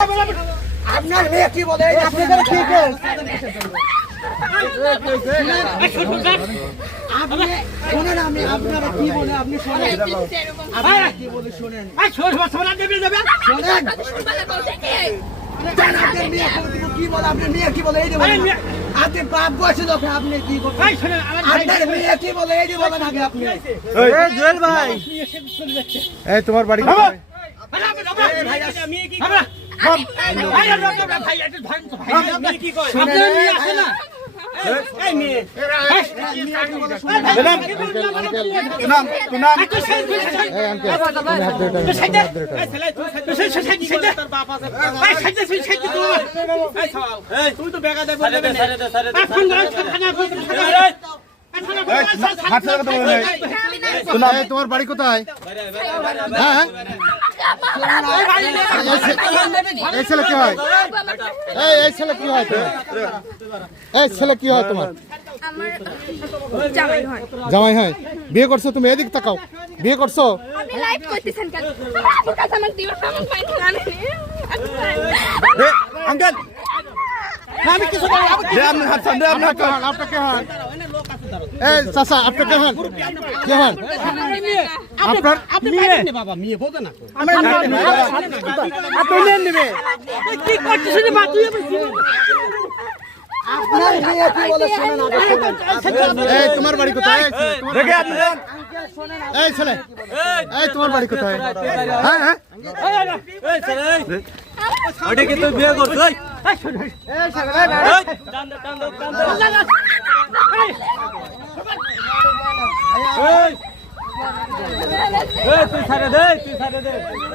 আপনার মেয়ে কি বলে আপনাদের কি শোনেন আমি আপনারা কি বলে আপনি শোনেন কি বলে শোনেন আপনার মেয়ে কি বলে আপনার মেয়ে কি বলে এই যে আপনি বাপ বয়সে লোক আপনি কি বলেন আপনার মেয়ে কি বলে এই যে বলেন আগে আপনি জুয়েল ভাই এই তোমার বাড়ি কোথায়? তোমার বাড়ি কোথায়? হ্যাঁ এই ছেলে কি হয়? এই ছেলে কি হয়? এই ছেলে কি হয় তোমার? জামাই হয়। বিয়ে করছো তুমি? এদিক তাকাও। বিয়ে করছো? আঙ্কেল আমি কিছু আপনাকে হন এই চাচা আপনাকে হন কে হন? আপনার বাবা মেয়ে বলতে না আপনার মেয়ে কি বলে শোনেন আগে শোনেন এই তোমার বাড়ি কোথায়? এই ছেলে এই তোমার বাড়ি কোথায়? হ্যাঁ হ্যাঁ ওটা কি তুই বিয়ে করছিস? তুই ছাড়ে দে